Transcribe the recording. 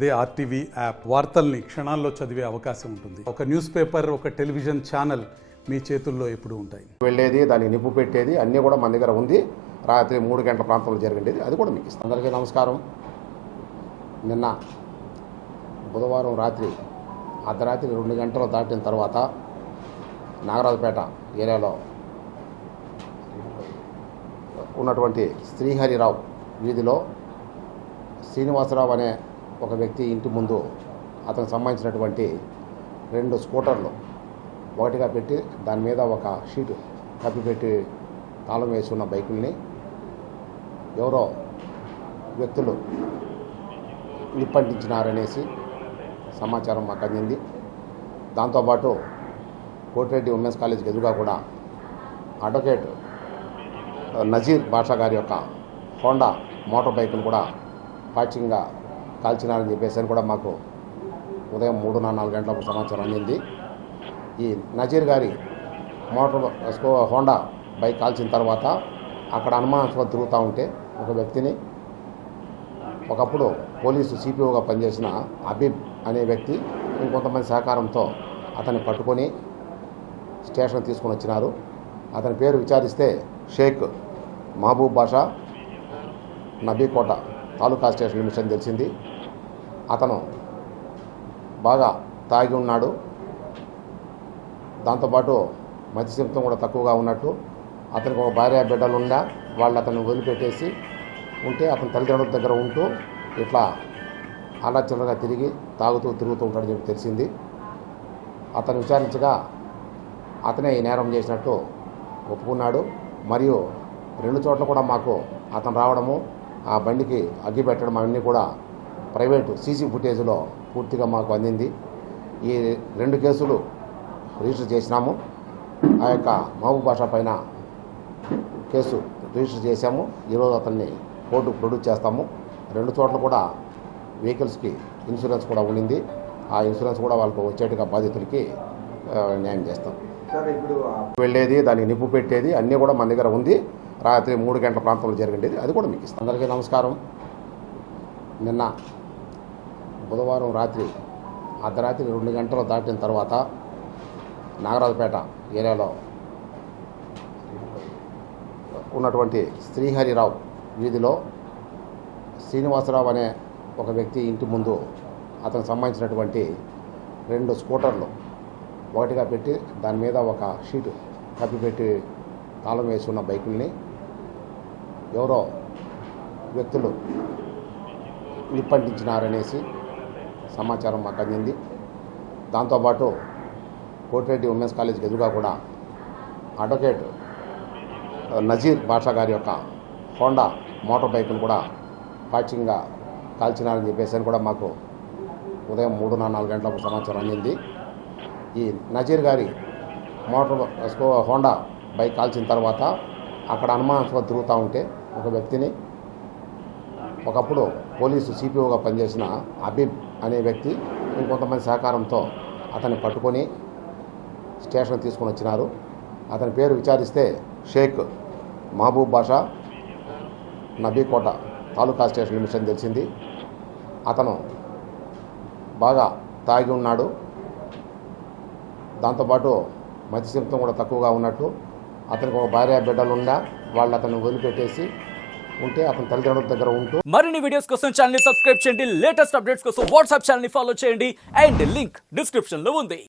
అదే RTV app వార్తల్ని క్షణాల్లో చదివే అవకాశం ఉంటుంది. ఒక న్యూస్ పేపర్, ఒక టెలివిజన్ ఛానల్ మీ చేతుల్లో ఎప్పుడూ ఉంటాయి. వెళ్ళేది, దానికి నిప్పు పెట్టేది అన్నీ కూడా మన దగ్గర ఉంది. రాత్రి 3 గంటల ప్రాంతంలో జరిగేది అది కూడా మీకు ఇస్తాం. అందరికీ నమస్కారం. నిన్న బుధవారం రాత్రి అర్ధరాత్రి 2 గంటలు దాటిన తర్వాత నాగరాజపేట ఏరియాలో ఉన్నటువంటి శ్రీహరిరావు వీధిలో శ్రీనివాసరావు అనే ఒక వ్యక్తి ఇంటి ముందు అతనికి సంబంధించినటువంటి 2 స్కూటర్లు ఒకటిగా పెట్టి దాని మీద ఒక షీటు కప్పిపెట్టి తాళం వేసి ఉన్న బైకుల్ని ఎవరో వ్యక్తులు నిప్పంటించినారనేసి సమాచారం మాకు అందింది. దాంతోపాటు కోటిరెడ్డి ఉమెన్స్ కాలేజీకి ఎదురుగా కూడా అడ్వకేట్ నజీర్ బాషా గారి యొక్క హోండా మోటార్ బైక్ను కూడా పాక్షికంగా కాల్చినారని చెప్పేసి కూడా మాకు ఉదయం 3-4 గంటలకు సమాచారం అందింది. ఈ నజీర్ గారి హోండా బైక్ కాల్చిన తర్వాత అక్కడ అనుమానాస్పద తిరుగుతూ ఉంటే ఒక వ్యక్తిని ఒకప్పుడు పోలీసు సిపిఓగా పనిచేసిన అబీబ్ అనే వ్యక్తి ఇంకొంతమంది సహకారంతో అతన్ని పట్టుకొని స్టేషన్ తీసుకొని వచ్చినారు. అతని పేరు విచారిస్తే షేక్ మహబూబ్ బాషా, నబీకోట తాలూకా స్టేషన్ లిమిట్స్ అని తెలిసింది. అతను బాగా తాగి ఉన్నాడు. దాంతోపాటు మత్స్యంతం కూడా తక్కువగా ఉన్నట్టు, అతనికి ఒక భార్య బిడ్డలు ఉన్నా వాళ్ళు అతను వదిలిపెట్టేసి ఉంటే అతని తల్లిదండ్రుల దగ్గర ఉంటూ ఇట్లా ఆలోచనగా తాగుతూ తిరుగుతూ ఉంటాడని చెప్పి తెలిసింది. అతను విచారించగా అతనే ఈ నేరం చేసినట్టు ఒప్పుకున్నాడు. మరియు 2 చోట్ల కూడా మాకు అతను రావడము, ఆ బండికి అగ్గి పెట్టడం అవన్నీ కూడా ప్రైవేటు సీసీ ఫుటేజ్లో పూర్తిగా మాకు అందింది. ఈ 2 కేసులు రిజిస్టర్ చేసినాము. ఆ యొక్క మహబూబ్ బాషా పైన కేసు రిజిస్టర్ చేశాము. ఈరోజు అతన్ని కోర్టుకు ప్రొడ్యూస్ చేస్తాము. 2 చోట్ల కూడా వెహికల్స్కి ఇన్సూరెన్స్ కూడా ఉండింది. ఆ ఇన్సూరెన్స్ కూడా వాళ్ళకు వచ్చేట్టుగా బాధితులకి న్యాయం చేస్తాం. వెళ్ళేది, దానికి నిప్పు పెట్టేది అన్నీ కూడా మన దగ్గర ఉంది. రాత్రి 3 గంటల ప్రాంతంలో జరిగేది అది కూడా మీకు ఇస్తాం. అందరికీ నమస్కారం. నిన్న బుధవారం రాత్రి అర్ధరాత్రి 2 గంటలు దాటిన తర్వాత నాగరాజపేట ఏరియాలో ఉన్నటువంటి శ్రీహరిరావు వీధిలో శ్రీనివాసరావు అనే ఒక వ్యక్తి ఇంటి ముందు అతనికి సంబంధించినటువంటి 2 స్కూటర్లు ఒకటిగా పెట్టి దాని మీద ఒక షీటు కప్పిపెట్టి తాళం వేసి ఉన్న బైకుల్ని ఎవరో వ్యక్తులు నిప్పంటించినారనేసి సమాచారం మాకు అందింది. దాంతోపాటు కోటిరెడ్డి ఉమెన్స్ కాలేజీకి ఎదురుగా కూడా అడ్వకేట్ నజీర్ బాషా గారి యొక్క హోండా మోటార్ బైక్ను కూడా పాక్షికంగా కాల్చినారని చెప్పేసి కూడా మాకు ఉదయం 3-4 గంటలకు సమాచారం అందింది. ఈ నజీర్ గారి హోండా బైక్ కాల్చిన తర్వాత అక్కడ అనుమానాస్పద తిరుగుతూ ఉంటే ఒక వ్యక్తిని ఒకప్పుడు పోలీసు సిపిఓగా పనిచేసిన అబీబ్ అనే వ్యక్తి ఇంకొంతమంది సహకారంతో అతన్ని పట్టుకొని స్టేషన్ తీసుకొని వచ్చినారు. అతని పేరు విచారిస్తే షేక్ మహబూబ్ బాషా, నబీకోట తాలూకా స్టేషన్ లిమిట్స్ అని తెలిసింది. అతను బాగా తాగి ఉన్నాడు. దాంతోపాటు మత్స్యంతం కూడా తక్కువగా ఉన్నట్టు, అతనికి ఒక భార్య బిడ్డలు ఉన్నా వాళ్ళు అతను వదిలిపెట్టేసి ఉంటే అతని తల్లిదండ్రుల దగ్గర ఉంటూ. మరిన్ని వీడియోస్ కోసం ఛానల్ ని సబ్స్క్రైబ్ చేయండి. లేటెస్ట్ అప్డేట్స్ కోసం వాట్సాప్ ఛానల్ ని ఫాలో చేయండి. అండ్ లింక్ డిస్క్రిప్షన్ లో ఉంది.